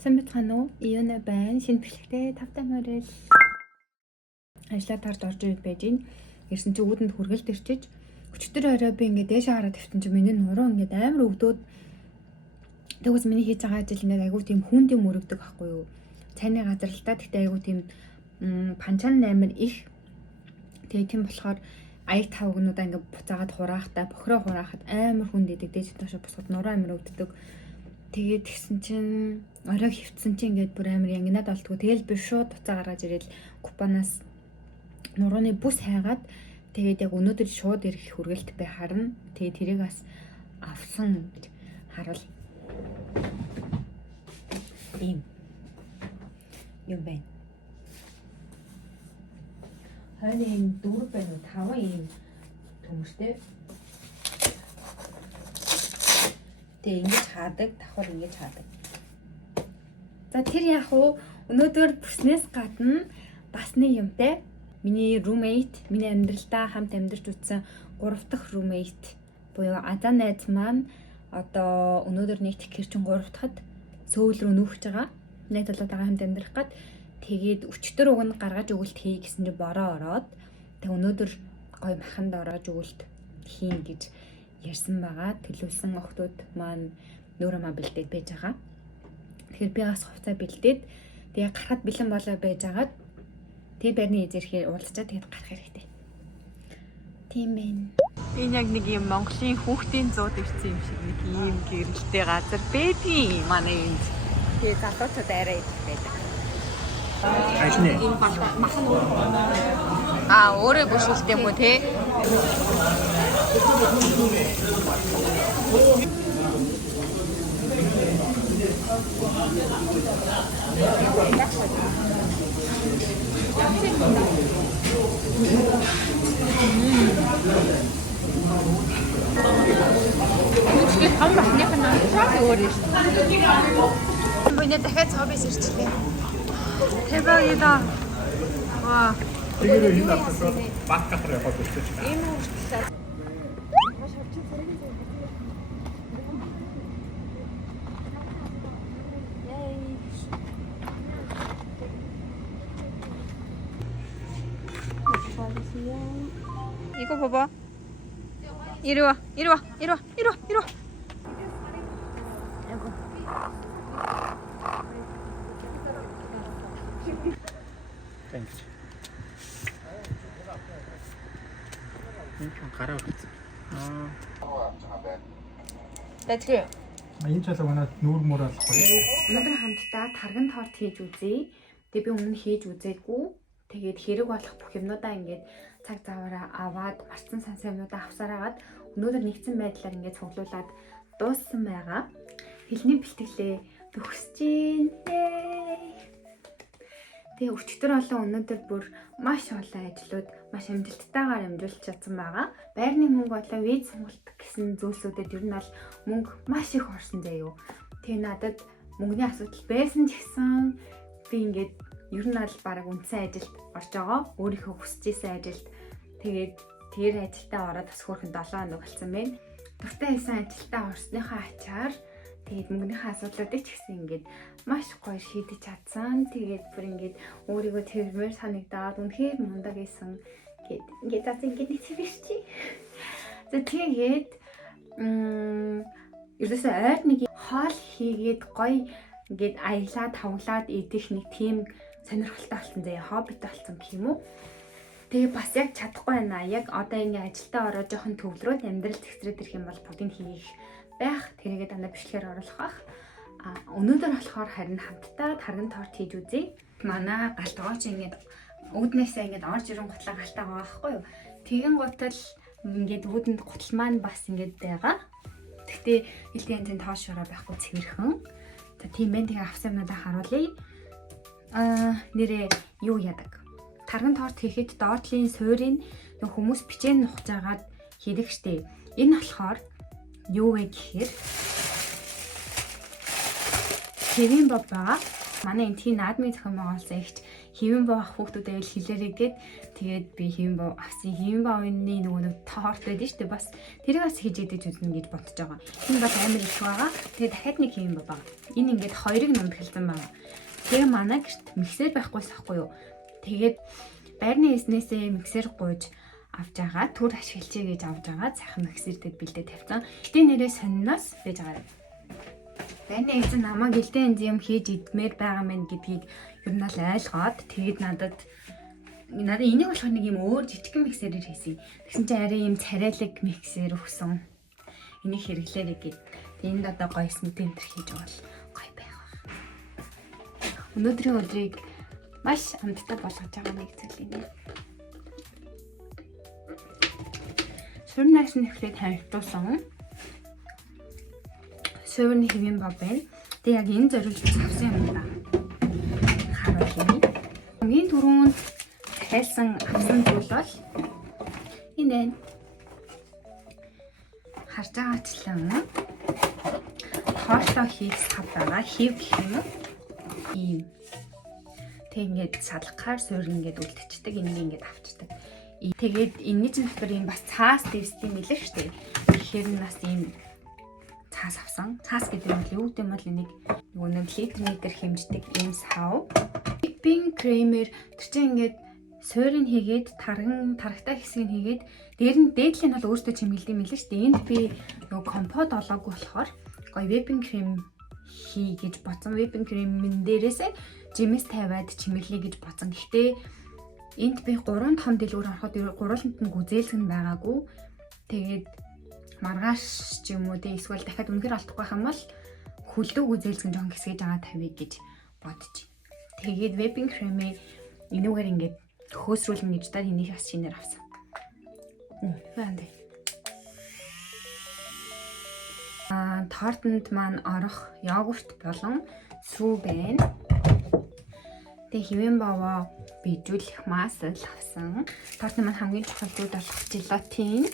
Сайн бацгаана уу? Иона байна. Шинэ бэлэгтэй тавтай морил. Ажлаар тарж орж ирээд байж гин. Ирсэн чи үүдэнд хүргэлт ирчиж өчтөр орой би ингээд дээшээ хараад тавьсан чи миний нуруу ингээд амар өвдөөд тэгвэл миний хийж байгаа ажил ингээд айгуу тийм хүнд юм өрөвдөг байхгүй юу? Цайны газар л та. Тэгтээ айгуу тийм панчаан амар их. Тэгээ тийм болохоор аяг тавгнуудаа ингээд буцаагаад хураахтаа бохроо хураахад амар хүнд идэг. Дээж тоош босоход нуруу амар өвддөг. Тэгээд тэгсэн чинь орой хөвцсөн чинь ингээд бүр амар янгинаад болтгоо. Тэгэл би шууд буцаа гаргаж ирэл купанаас нурууны бүс хайгаад тэгээд яг өнөөдөр шууд ирэх хүргэлт би харна. Тэгээд тэрийг бас авсан гэж харуул. Ийм юм байна. Хойно ийм дөрв байна уу? 5 ийм төмөртэй. Тэгээ ингэж хаадаг, давхар ингэж хаадаг. За тэр яг уу өнөөдөр бүснээс гадна бас нэг юмтай. Миний roommate, миний амьдралдаа хамт амьдарч утсан 3 дахь roommate буюу Азаа найз маань одоо өнөөдөр нэг тэр чин 3 дахьад Сөүл рүү нүүхэж байгаа. Найз болоотойгоо хамт амьдрах гээд тэгээд өчтөр уг нь гаргаж өгөлт хий гэсэн чинь бороо ороод тэг өнөөдөр гой маханд ороод өгөлт хийн гэж ярьсан байгаа. Төлөвлөсөн охтууд маань нүүрэмаа бэлдээд байж байгаа. Тэгэхээр би бас хувцас бэлдээд тэгээ гарахад бэлэн болоо байж агаад тэгээ байрны эзэрхээр уулзчаад тэгээд гарах хэрэгтэй. Тийм байна. Энэ яг нэг юм Монголын хүүхдийн зууд ирсэн юм шиг нэг ийм гэрэлтэй газар байдгийн манай энд. Тэгээ залуучууд арай идэх байдаг. Ажны. Өөрөө бүшүүлтэй юм уу те? Үгүй том бахных нь шууд өөр юм. Миний дахиад цаабис ирчлээ. Тэбэг ида. Ваа. Тэгээд энэ авчихсан бат гахар яваад ирчихсэн. Энэ үргэлжлээ. 이거 봐봐. 이리 와, 이리 와, 이리 와, 이리 와, 이리 와. Thanks. 이렇게 가라 그랬지. Let's go. Энэ ч болоо манай нүүр мөр алахгүй. Өнөөдөр хамтдаа тарган торт хийж үзье. Тэгээ би өмнө хийж үзээгүй. Тэгээд хэрэг болох бүх юмнуудаа ингээд цаг заваараа аваад марцсан сансан юмнуудаа авсараагаад өнөөдөр нэгдсэн байдлаар ингээд цуглуулад дууссан байгаа. Хэлний бэлтгэлээ төгсөж байна. Тэгээ өчтөр олон өнөөдөр бүр маш олон ажлууд маш амжилттайгаар амжуулж чадсан байгаа. Байрны мөнгө болоо виз сонголт гэсэн зүйлсүүдэд ер нь бол мөнгө маш их орсон заяо. Тэгээ надад мөнгөний асуудал байсан ч гэсэн би ингээд ер нь бол баг үндсэн ажилд орж байгаа. Өөрийнхөө хүсэж исэн ажилд тэгээд тэр ажилдаа ороод бас хөөрхөн 7 хоног болсон байна. Дуртай хийсэн ажилдаа орсныхаа ачаар тэгээд мөнгөнийхөө асуудлуудыг ч гэсэн ингээд маш гоё шийдэж чадсан. Тэгээд бүр ингээд өөрийгөө тэрмээр санагдаад үнэхээр мундаг байсан гэд ингээд зас ингээд нэг тийм чи. За тэгээд ерөөсөө ойр нэг хоол хийгээд гоё ингээд аялаад тавглаад идэх нэг тийм сонирхолтой болсон заяа, хоббитэй болсон гэх юм уу. Тэгээ бас яг чадахгүй байна. Яг одоо ингэ ажилдаа ороод жоохон төвлөрөөд амьдрал зэгцрээд ирэх юм бол бүгдийг хийх байх. Тэрийгээ дандаа бичлэгээр оруулах бах. Өнөөдөр болохоор харин хамтдаа тарган торт хийж үзье. Манай галтгооч ингэ үүднээсээ ингэ орж ирэн гутлаа галтаа байгаа байхгүй юу. Тэгэн гутал ингэ үүдэнд гутал маань бас ингэ байгаа. Гэхдээ хэлтийн янзын тоошороо байхгүй цэвэрхэн. За тийм байх. Тэгээ авсан юмудаа харуулъя. Нэрээ юу яадаг? Тарган торт хийхэд доотлын суурийг хүмүүс бичээн нухаж агаад хийдэг штеп. Энэ болохоор юу вэ гэхээр хэвийн бобаа Манай энэ тийм наадмын зохион байгуулсан ихч хэвэн боо ах хүүхдүүдээ хэлээрэй гэд тэгээд би хэвэн боо авсан. Хэвэн боовны нөгөө тоорт байдаг шүү дээ. Бас тэрийг бас хийж идэж үзнэ гэж бодож байгаа. Энэ бол амар их байгаа. Тэгээд дахиад нэг хэвэн боо байгаа. Энэ ингээд хоёрыг нунд хэлсэн байгаа. Тэгээ манай гэрт миксер байхгүйс ахгүй юу. Тэгээд байрны эзнээсээ миксер гуйж авч байгаа. Түр ашиглачээ гэж авч байгаа. Сайхан миксертэд бэлдээ тавьсан. Гэтэ нэрээ сонноос байж байгаа. Байрны эзэн намайг гэлтэй энэ юм хийж идмээр байгаа мэн гэдгийг ер нь л ойлгоод тэгээд надад энийг болохоор нэг юм өөр жижигхэн миксерээр хийсэн. Тэгсэн чинь арай юм царайлаг миксер өгсөн. Энийг хэрэглээрэй гэд. Энд одоо гоё смутентер хийж байгаа л гоё байх. Өнөөдрийн өдрийг маш амттай болгож байгаа нэг зүйлээ. Сүрнээс нь ихлээр харилцуулсан. Сүүрний хэвэн боо байна. Тэг яг энэ зориулж авсан юм да. Харуулъя. Хамгийн түрүүнд хайсан авсан зүйл бол энэ. Харж байгаачлан тооллоо хийх сав байгаа. Хийв гэх юм уу? Ийм. Тэг ингээд салхахаар суур ингээд үлдчихдэг. Энийг ингээд авчдаг. Тэгээд энэний чинь дотор ийм бас цаас дэвсдэм билээ шүү дээ. Тэгэхээр нь бас ийм цаас авсан. Цаас гэдэг нь юу гэдэм бол энийг нөгөө 1 литр хэмждэг ийм сав. Whipping cream-ээр тэр чинь ингээд суурийг хийгээд тарагтай хэсгийг хийгээд дээдлийг нь бол өөртөө чимгэлдэг юм лээ шүү дээ. Энд би нөгөө компот олоогүй болохоор гоё whipping cream хий гэж бодсон. Whipping cream-ын дээрээсээ жимс тавиад чимэглэе гэж бодсон. Гэхдээ энд би 3 том дэлгүүр ороход гурвууланд нь гүзээлгэн байгаагүй. Тэгээд маргааш ч юм уу те эсвэл дахиад үнэхээр алдахгүй байх юм бол хөлдөө гүзээлгэн жоон хэсгэж аваа тавья гэж бодчих. Тэгээд whipping cream-ийг энүүгээр ингээд хөөсрүүлнэ гэж даа энийг бас шинээр авсан. Вандэ. Тортонд маань орох йогурт болон сүү байна. Тэг хэвэн бовоо bijүүлэх масл авсан. Тортны маань хамгийн чухал зүйл болох желатин.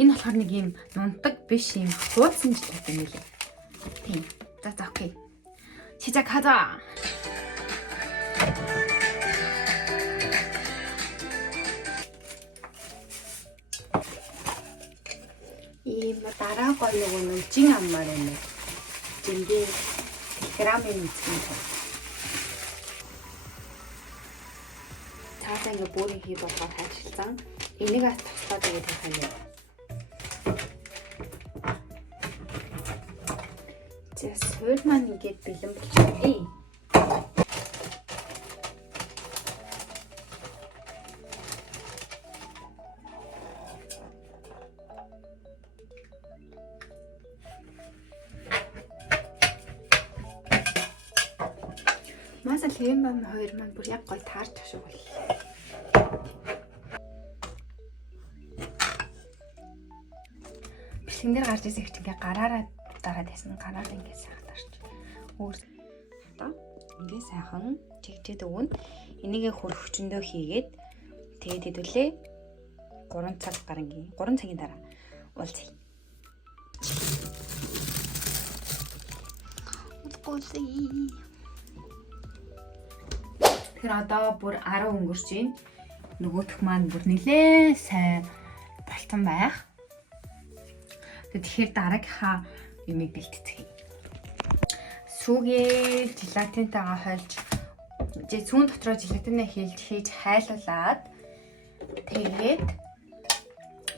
Энэ болохоор нэг юм нунтаг биш юм хуудсан желатин юм лээ. Тийм. За окей. 시작하자. 이 дарааг нөгөө нүжин аммаар байна. Жингээ грамын нүжин. цаасаа ингээ бүрийн хий болгоод хайчилсан. Энийг ас туслаад тэгээд хайя. За суур маань ингээд бэлэн болчихъя. Масал хэм бам хоёр маань бүр яг гой таарч ашиг боллоо. Бэлэн дээр гарч ирсэн их ингээ гараараа дараад байсан. Гараар ингээ сайхан тарч. Өөр одоо ингээ сайхан чигчээд өгнө. Энийгээ хөрөх хүчөндөө хийгээд тэгээд хэдүүлээ 3 цаг гарангийн 3 цагийн дараа уулзъя. Тэгэхээр одоо бүр 10 өнгөрч байна. Нөгөөх маань бүр нэлээ сайн болцсон байх. Тэгэхээр дараагийнхаа юмыг бэлтгэцгээе. Сүүгээ желатинтайгаа хойлж сүүн дотроо желатинаа хийж хайлуулад тэгээд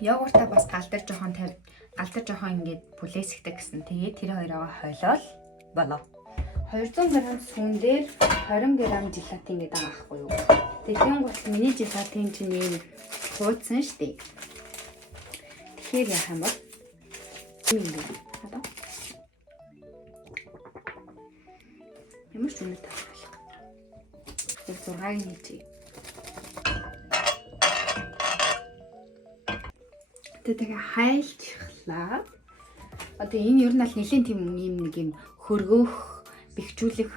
йогуртаа бас галдар жоохон ингээд бүлээсгдэг гэсэн. Тэгээд тэр хоёроо хойлол болоо. 200 г сүүн дээр 20 г желатин гэдэг байгаа байхгүй юу. Тэгээд юм бол миний желатин чинь ийм хуудсан шүү дээ. Тэгэхээр яах юм бол ингээд одоо ямар ч үнэтэй болох. Яг 6-ыг хийчихье. Тэгээ хайлчихлаа. Одоо энэ ер нь аль нэлийн тийм юм нэг юм хөргөөх, бэхжүүлэх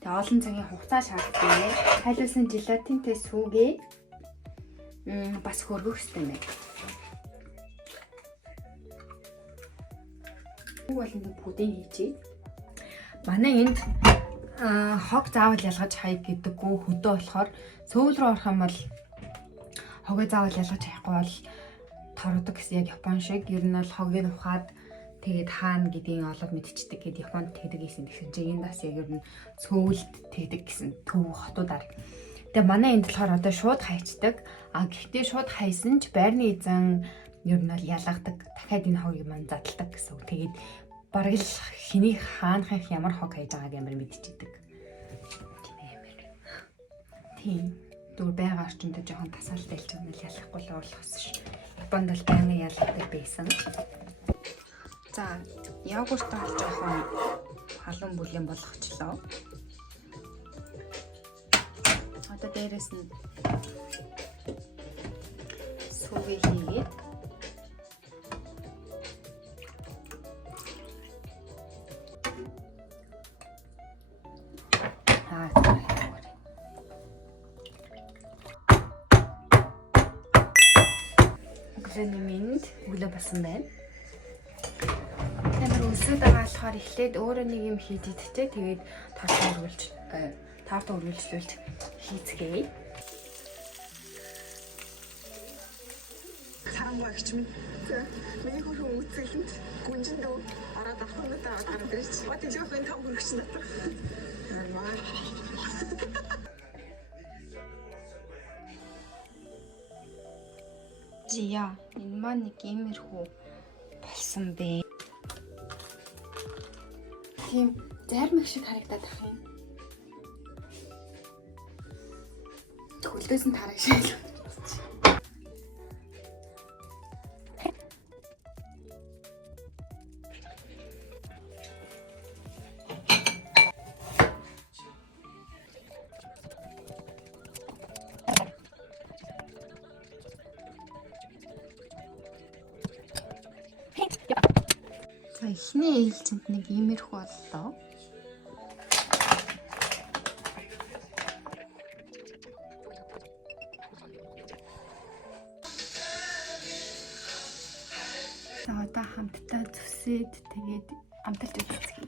тэгээ олон цагийн хугацаа шаарддаг. Хайлуулсан желатинтэй сүүгээ бас хөргөх хэрэгтэй юм байна. Сүүг бол ингэ пудинг хийчихье. Манай энд Хог заавал ялгаж хаяг гэдэггүй. Хөдөө болохоор Сөүл рүү орох юм бол хогоо заавал ялгаж хаяхгүй бол тордог гэсэн яг Япон шиг. Ер нь бол хогийг ухаад тэгээд хаана гэдгийг олоод мэдчихдэг гэд Японд тэгдэг гэсэн. Тэгсэн чинь энэ бас яг ер нь Сөүлд тэгдэг гэсэн төв хотуудаар. Тэгээ манай энд болохоор одоо шууд хайчдаг. Гэхдээ шууд хайсан ч байрны эзэн ер нь бол ялгадаг. Дахиад энэ хогийг маань задалдаг гэсэн. Тэгээд бараг л хэнийг хаанхах ямар хог хайж байгааг амар мэдчихдэг. Тийм. Дүүр байга орчиндөө жоохон тасаалтай хэлж байгаа нь ялахгүй л орлох ш. Японд бол байнгын ялгадаг байсан. За, йогурт бол жоохон халуун бүлээн болгочлоо. Одоо дээрэс нь сүгээ хийгээд минь өглөө басан байна. Амар өсөд байгаа болохоор эхлээд өөрөө нэг юм хийж идчихээ. Тэгээд таарт өргөлжлүүлж хийцгээе. 사랑과 기침이 миний хөрхөн үзэлэнд гүнжинд ороод ахнуудаа гараад ирж бат жаахан тав хөргөч надад. Жия, энэ маань нэг иймэрхүү болсон бэ. Тийм зарим их шиг харагдаад ах юм. Хөлдөөс нь тарах шиг. За эхний ээлжинд нэг иймэрхүү боллоо. За одоо хамтдаа зүсээд тэгээд амталж үзье.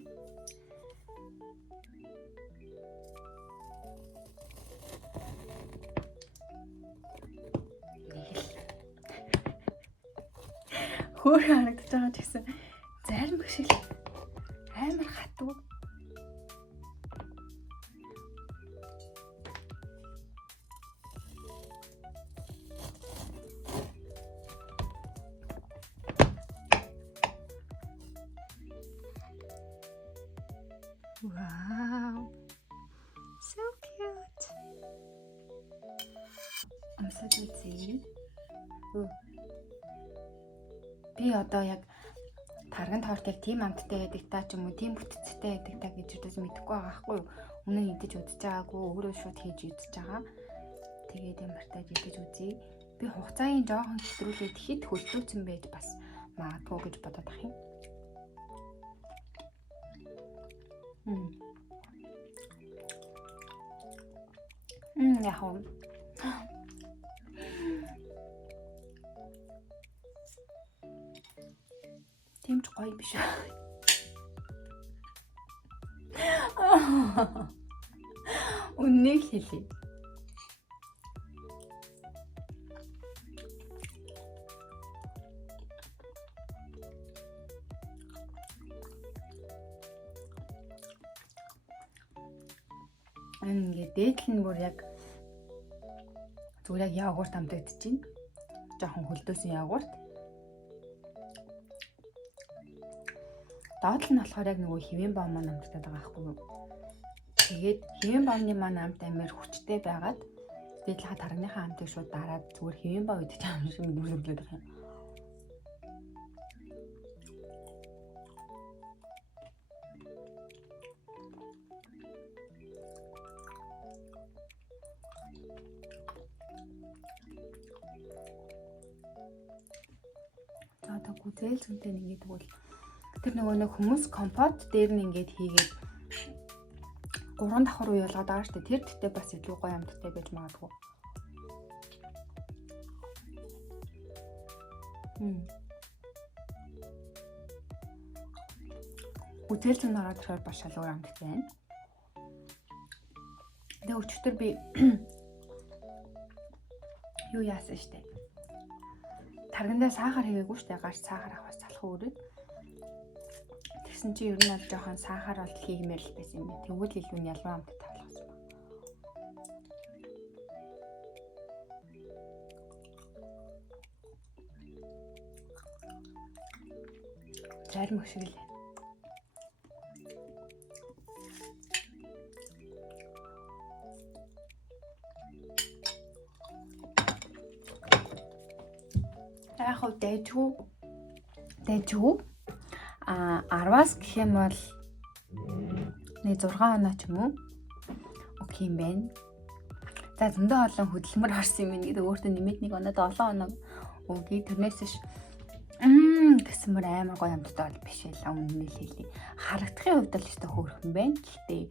Хөөр харагдаж байгаа ч гэсэн зарим их шиг амар хатуу. Wow. So cute. Амсаж үзье. Би одоо яг тарган тортыг тийм амттай байдаг та ч юм уу тийм бүтцтэй байдаг та гэж юудаас мэдэхгүй байгаа байхгүй юу. Өмнө нь идэж үзэж байгаагүй өөрөө шууд хийж үзэж байгаа. Тэгээд ямартай идэж үзье. Би хугацааны жоохон хэтрүүлээд хэд хөлтөөцөн байж бас магадгүй гэж бодоод ах юм. Яхав. Тийм ч гоё биш. Үннийг хэлье. Ингээд дээдл нь бүр яг зүгээр яг йогурт амтагдчихээн. Жохон хөлдөөсөн йогурт. Доод нь болохоор яг нөгөө хэвэн бам маань амтдаг байгаа байхгүй юу. Тэгээд хэвэн бамны маань амт амар хүчтэй байгаад дээдлээ таргныхаа амтыг шууд дараад зүгээр хэвэн бам идэж байгаа юм шиг нүргэлээд байгаа юм. За одоо гүзэл зөнтэй нэгээд бол тэр нөгөө хүмүүс компот дээр нь ингээд хийгээд 3 давхар уу ялгаад байгаа шүү дээ. Тэр тэгтээ бас илүү гоё амттай байж магадгүй. Гүзэл зүүн ороод ирэхээр бас шал өөр амттай байна. Тэгээ өчтөр би юу яасан штэ. Таргандаа сахар хийгээгүй штэ. Гарч сахар авах залах өрөөд. Тэгсэн чи ер нь бол жоохон сахар бол хийгмээр л байсан юм байна. Тэгвэл илүү нь ялваа амт тавласан ба. Зарим өшиг л. Яг хөө дэжүү 10-аас гэх юм бол нэг 6 оноо ч юм уу окей юм байна. За зөндөө олон хөдөлмөр харсан юм ингээд өөртөө нэмээд нэг оноод 7 оноо өгье. Тэрнээс ш гэсмэр амар гоё амттай бол биш ээ. Өмнө нь хэлээ. Харагдахын хувьд л өстой хөөрхөн байна. Гэхдээ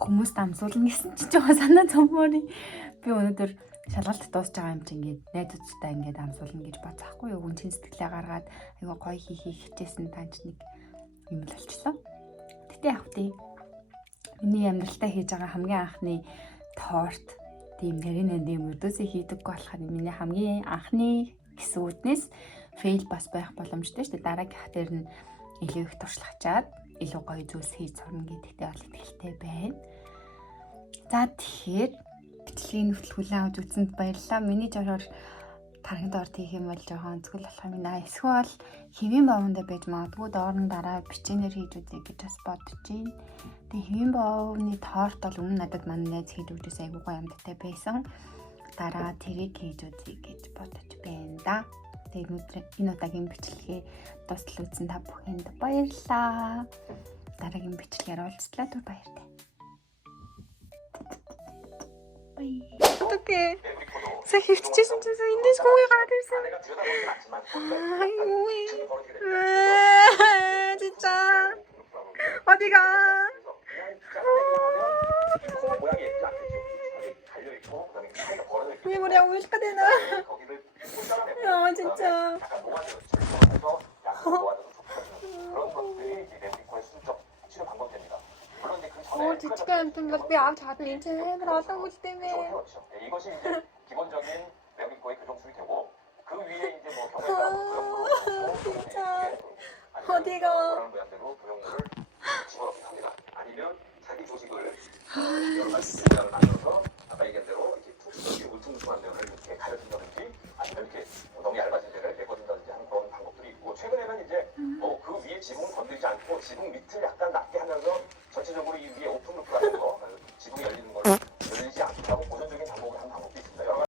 хүмүүст амсуулна гэсэн чинь жоохон санаа зовмоор би өнөөдөр шалгалт дуусж байгаа юм чи ингээд найзуудтай ингээд амсуулна гэж бодсаахгүй юу. Үн чин сэтгэлээ гаргаад айгаа гоё хийхийг хичээсэн танч нэг юм л болчихлоо. Тэгтээ яг тий. Миний амьдралтаа хийж байгаа хамгийн анхны торт тийм нэрнээ дэм өдөөсөө хийдэг болохоор миний хамгийн анхны гэсэн үднээс фейл бас байх боломжтой шүү дээ. Дараагийнх дээр нь илүү их туршлагачаад илүү гоё зүйлс хийж сурна гэдэгтээ бол итгэлтэй байна. За тэгэхээр бичлэгийн хөтөлбөрийн авч үзсэнд баярлалаа. Миний жороор тархинд орд хийх юм бол жоохон зөвхөн болох юм байна. Эсвэл хэвийн боовондоо байж магадгүй доор нь дараа бичээнээр хийж үзье гэж бас бодож байна. Тэгээ хэвийн боовны торт бол өмнө надад манай найз хийж өгдөөс айгүй гоё амттай байсан. Дараа тэрийг хийж үзье гэж бодож байна да. Тэгээ энэ удаагийн бичлэгээ дуустал үзсэн та бүхэнд баярлалаа. Дараагийн бичлэгээр уулзлаа түр баяртай. 어떡해. 사 хэвчээсэн чинь эндээс хүүгээ гараад ирсэн. 진짜. 어디가? 왜 머리야 우유가 되나? 야 진짜. 뒤치가 아무튼 내 아무 작은 인체는 어떤 거지 때문에. 그렇죠. 이것이 이제 기본적인 외국인과의 교정 수리되고 그 위에 이제 뭐 경험이나 진짜. 어디가? 그런 모양대로 교정물을 집어넣긴 합니다. 아니면 자기 조직을 여러 가지 모양을 만들어서 아까 얘기한 대로 이렇게 툭툭이 울퉁불퉁한 면을 이렇게 가려준다든지 아니면 이렇게 너무 얇아진 데를 메꿔준다든지 하는 그런 방법들이 있고 최근에는 이제 그 위에 지붕을 건드리지 않고 지붕 밑을